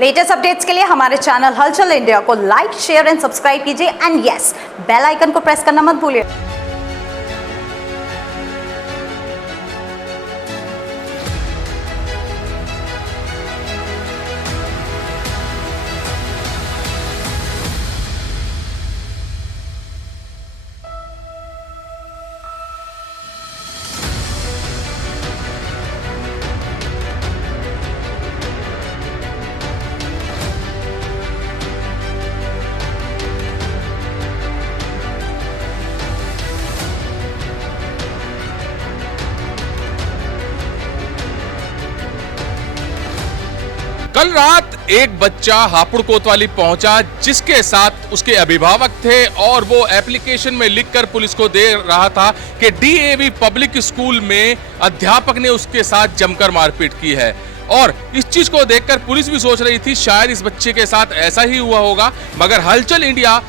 Latest updates के लिए हमारे चैनल हलचल इंडिया को लाइक, शेयर एंड सब्सक्राइब कीजिए एंड यस, बेल आइकन को प्रेस करना मत भूलिए। कल रात एक बच्चा हापुड़ कोतवाली पहुंचा जिसके साथ उसके अभिभावक थे और वो एप्लीकेशन में लिखकर पुलिस को दे रहा था कि डीएवी पब्लिक स्कूल में अध्यापक ने उसके साथ जमकर मारपीट की है। और इस चीज को देखकर पुलिस भी सोच रही थी शायद इस बच्चे के साथ ऐसा ही हुआ होगा, मगर हलचल इंडिया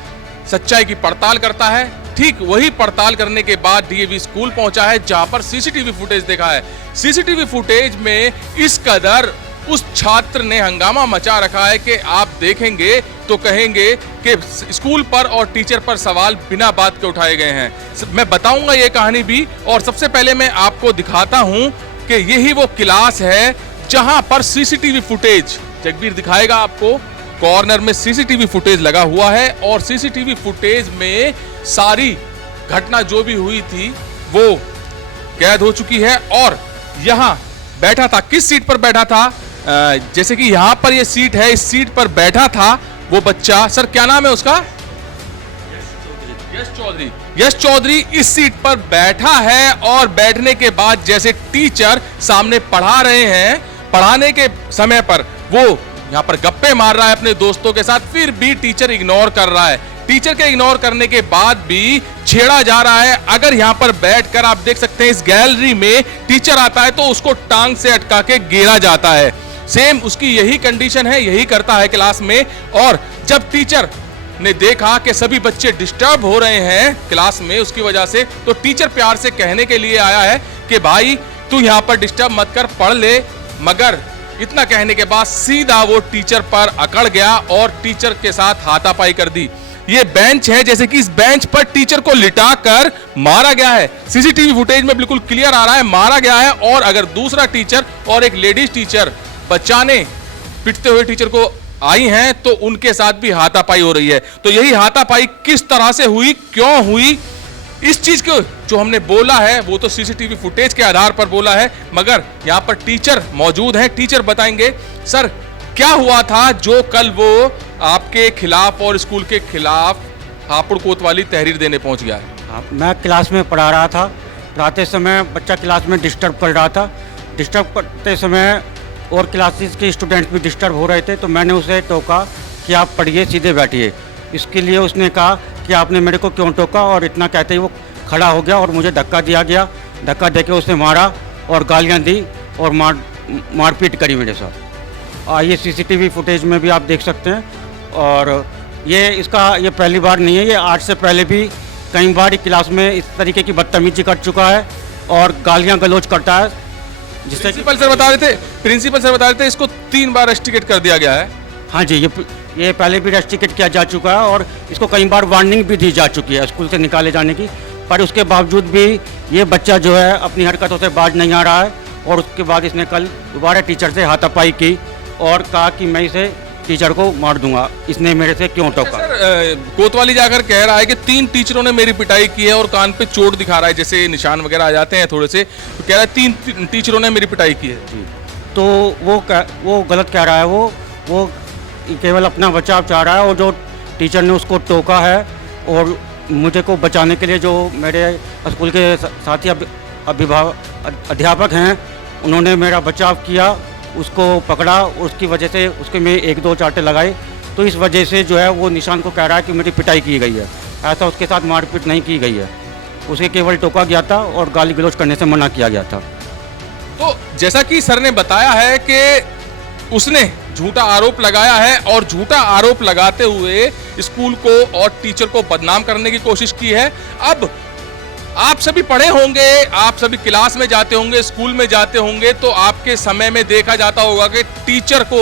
सच्चाई की पड़ताल करता है। ठीक वही पड़ताल करने के बाद डीएवी स्कूल पहुंचा है जहां पर सीसीटीवी फुटेज देखा है। सीसीटीवी फुटेज में इस कदर उस छात्र ने हंगामा मचा रखा है कि आप देखेंगे तो कहेंगे कि स्कूल पर और टीचर पर सवाल बिना बात के उठाए गए हैं। मैं बताऊंगा ये कहानी भी, और सबसे पहले मैं आपको दिखाता हूं कि यही वो क्लास है जहां पर सीसीटीवी फुटेज जगबीर दिखाएगा आपको। कॉर्नर में सीसीटीवी फुटेज लगा हुआ है और सीसीटीवी फुटेज में सारी घटना जो भी हुई थी वो कैद हो चुकी है। और यहां बैठा था, किस सीट पर बैठा था, जैसे कि यहां पर ये सीट है, इस सीट पर बैठा था वो बच्चा। सर क्या नाम है उसका? यश चौधरी इस सीट पर बैठा है और बैठने के बाद जैसे टीचर सामने पढ़ा रहे हैं, पढ़ाने के समय पर वो यहां पर गप्पे मार रहा है अपने दोस्तों के साथ, फिर भी टीचर इग्नोर कर रहा है। टीचर के इग्नोर करने के बाद भी छेड़ा जा रहा है। अगर यहां पर बैठकर आप देख सकते हैं इस गैलरी में टीचर आता है तो उसको टांग से अटका के गिरा जाता है। सेम उसकी यही कंडीशन है, यही करता है क्लास में। और जब टीचर ने देखा कि सभी बच्चे डिस्टर्ब हो रहे हैं क्लास में उसकी वजह से, तो टीचर प्यार से कहने के लिए आया है कि भाई तू यहां पर डिस्टर्ब मत कर, पढ़ ले। मगर इतना कहने के बाद सीधा वो टीचर पर अकड़ गया और टीचर के साथ हाथापाई कर दी। ये बेंच है, जैसे कि इस बेंच पर टीचर को लिटाकर मारा गया है। सीसीटीवी फुटेज में बिल्कुल क्लियर आ रहा है, मारा गया है। और अगर दूसरा टीचर और एक लेडीज टीचर बचाने पिटते हुए टीचर को आई हैं तो उनके साथ भी हाथापाई हो रही है। तो यही हाथापाई किस तरह से हुई, क्यों हुई, इस चीज को जो हमने बोला है वो तो सीसीटीवी फुटेज के आधार पर बोला है, मगर यहाँ पर टीचर मौजूद हैं, टीचर बताएंगे। सर क्या हुआ था जो कल वो आपके खिलाफ और स्कूल के खिलाफ हापुड़ कोतवाली तहरीर देने पहुंच गया है? मैं क्लास में पढ़ा रहा था, पढ़ाते समय बच्चा क्लास में डिस्टर्ब कर रहा था। डिस्टर्ब करते समय और क्लासेस के स्टूडेंट्स भी डिस्टर्ब हो रहे थे, तो मैंने उसे टोका कि आप पढ़िए, सीधे बैठिए। इसके लिए उसने कहा कि आपने मेरे को क्यों टोका, और इतना कहते ही वो खड़ा हो गया और मुझे धक्का दिया गया। धक्का देके उसने मारा और गालियाँ दी और मारपीट करी मेरे साथ। ये सीसीटीवी फुटेज में भी आप देख सकते हैं। और ये पहली बार नहीं है, ये आज से पहले भी कई बार क्लास में इस तरीके की बदतमीजी कर चुका है और गालियां गलौज करता है। जिससे प्रिंसिपल सर बता रहे थे इसको 3 बार रेस्ट्रिकेट कर दिया गया है। हाँ जी, ये पहले भी रेस्ट्रिकेट किया जा चुका है और इसको कई बार वार्निंग भी दी जा चुकी है स्कूल से निकाले जाने की, पर उसके बावजूद भी ये बच्चा जो है अपनी हरकतों से बाज नहीं आ रहा है। और उसके बाद इसने कल दोबारा टीचर से हाथापाई की और कहा कि मैं इसे टीचर को मार दूंगा, इसने मेरे से क्यों टोका। सर कोतवाली जाकर कह रहा है कि 3 टीचरों ने मेरी पिटाई की है और कान पे चोट दिखा रहा है, जैसे निशान वगैरह आ जाते हैं थोड़े से, तो कह रहा है 3 टीचरों ने मेरी पिटाई की है। जी, तो वो गलत कह रहा है। वो केवल अपना बचाव चाह रहा है। और जो टीचर ने उसको टोका है और मुझे को बचाने के लिए जो मेरे स्कूल के साथी अध्यापक हैं उन्होंने मेरा बचाव किया, उसको पकड़ा, उसकी वजह से उसके में 1-2 चांटे लगाए। तो इस वजह से जो है वो निशान को कह रहा है कि मेरी पिटाई की गई है। ऐसा उसके साथ मारपीट नहीं की गई है, उसे केवल टोका गया था और गाली गलौज करने से मना किया गया था। तो जैसा कि सर ने बताया है कि उसने झूठा आरोप लगाया है और झूठा आरोप लगाते हुए स्कूल को और टीचर को बदनाम करने की कोशिश की है। अब आप सभी पढ़े होंगे, आप सभी क्लास में जाते होंगे, स्कूल में जाते होंगे, तो आपके समय में देखा जाता होगा कि टीचर को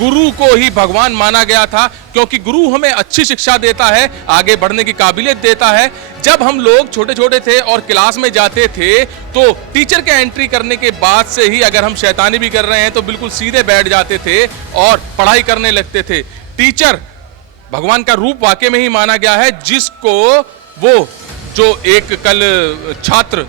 गुरु को ही भगवान माना गया था, क्योंकि गुरु हमें अच्छी शिक्षा देता है, आगे बढ़ने की काबिलियत देता है। जब हम लोग छोटे छोटे थे और क्लास में जाते थे तो टीचर के एंट्री करने के बाद से ही अगर हम शैतानी भी कर रहे हैं तो बिल्कुल सीधे बैठ जाते थे और पढ़ाई करने लगते थे। टीचर भगवान का रूप वाकई में ही माना गया है, जिसको वो जो एक कल छात्र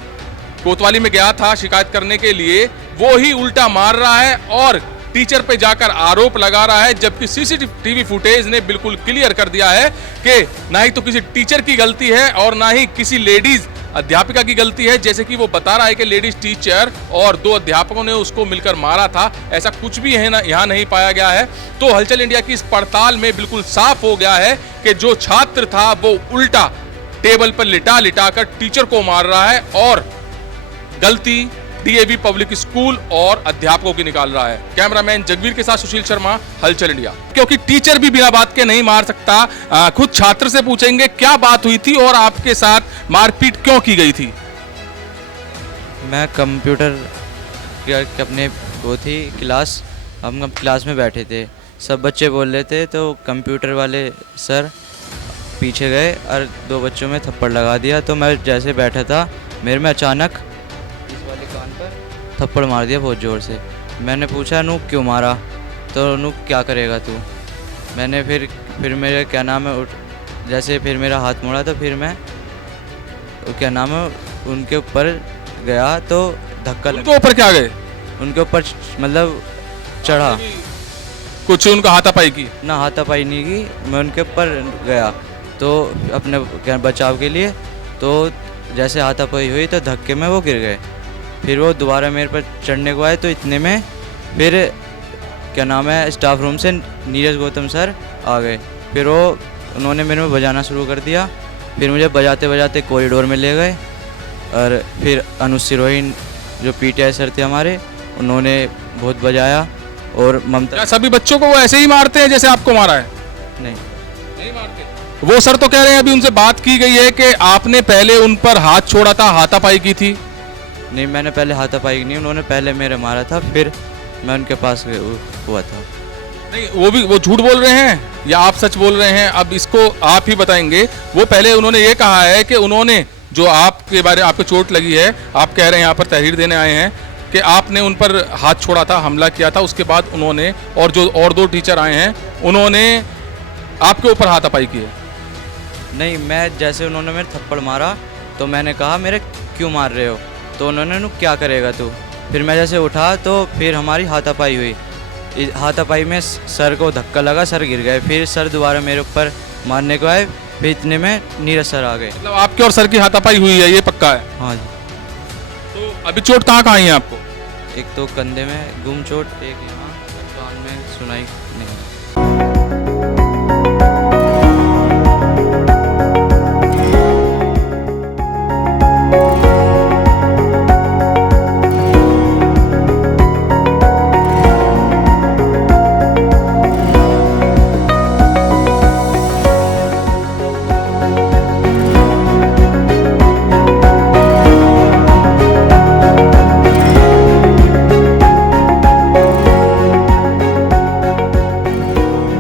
कोतवाली में गया था शिकायत करने के लिए, वो ही उल्टा मार रहा है और टीचर पे जाकर आरोप लगा रहा है, जबकि सीसीटीवी फुटेज ने बिल्कुल क्लियर कर दिया है कि ना ही तो किसी टीचर की गलती है और ना ही किसी लेडीज अध्यापिका की गलती है। जैसे कि वो बता रहा है कि लेडीज टीचर और 2 अध्यापकों ने उसको मिलकर मारा था, ऐसा कुछ भी है ना, यहाँ नहीं पाया गया है। तो हलचल इंडिया की इस पड़ताल में बिल्कुल साफ हो गया है कि जो छात्र था वो उल्टा टेबल पर लिटा लिटा कर टीचर को मार रहा है और गलती डीएवी पब्लिक स्कूल और अध्यापकों की निकाल रहा है। कैमरामैन जगवीर के साथ सुशील शर्मा, हलचल इंडिया। क्योंकि टीचर भी बिना बात के नहीं मार सकता, खुद छात्र से पूछेंगे क्या बात हुई थी और आपके साथ मारपीट क्यों की गई थी। मैं कंप्यूटर की अपने वो थी क्लास, हम क्लास में बैठे थे, सब बच्चे बोल रहे थे तो कंप्यूटर वाले सर पीछे गए और 2 बच्चों में थप्पड़ लगा दिया। तो मैं जैसे बैठा था मेरे में अचानक इस वाले कान पर थप्पड़ मार दिया बहुत ज़ोर से। मैंने पूछा नू क्यों मारा, तो नू क्या करेगा तू। मैंने फिर मेरे क्या नाम है जैसे फिर मेरा हाथ मोड़ा तो फिर मैं क्या नाम है उनके ऊपर गया तो धक्का उनके ऊपर क्या गए? उनके ऊपर मतलब चढ़ा, कुछ उनका हाथापाई की? ना हाथापाई नहीं की, मैं उनके ऊपर गया तो अपने क्या बचाव के लिए, तो जैसे हाथापाई हुई तो धक्के में वो गिर गए। फिर वो दोबारा मेरे पर चढ़ने को आए तो इतने में फिर क्या नाम है स्टाफ रूम से नीरज गौतम सर आ गए। फिर उन्होंने मेरे में बजाना शुरू कर दिया। फिर मुझे बजाते बजाते कॉरिडोर में ले गए और फिर अनुज सिरोही जो पीटीआई सर थे हमारे, उन्होंने बहुत बजाया। और ममता, क्या सभी बच्चों को वो ऐसे ही मारते हैं जैसे आपको मारा है? नहीं मारते। वो सर तो कह रहे हैं, अभी उनसे बात की गई है कि आपने पहले उन पर हाथ छोड़ा था, हाथापाई की थी। नहीं, मैंने पहले हाथापाई नहीं, उन्होंने पहले मेरे मारा था, फिर मैं उनके पास हुआ था। नहीं, वो झूठ बोल रहे हैं या आप सच बोल रहे हैं? अब इसको आप ही बताएंगे। वो पहले उन्होंने ये कहा है कि उन्होंने जो आपके बारे आपको चोट लगी है, आप कह रहे हैं यहाँ पर तहरीर देने आए हैं कि आपने उन पर हाथ छोड़ा था, हमला किया था, उसके बाद उन्होंने और जो और 2 टीचर आए हैं उन्होंने आपके ऊपर हाथापाई की है। नहीं, मैं जैसे उन्होंने मेरे थप्पड़ मारा तो मैंने कहा मेरे क्यों मार रहे हो, तो उन्होंने क्या करेगा तू। फिर मैं जैसे उठा तो फिर हमारी हाथापाई हुई। हाथापाई में सर को धक्का लगा, सर गिर गए। फिर सर दोबारा मेरे ऊपर मारने को आए, फिर इतने में नीरज सर आ गए। मतलब आपके और सर की हाथापाई हुई है, ये पक्का है? हाँ जी। तो अभी चोट कहाँ कहाँ आई है आपको? एक तो कंधे में गुम चोट, एक यहाँ कान में सुनाई।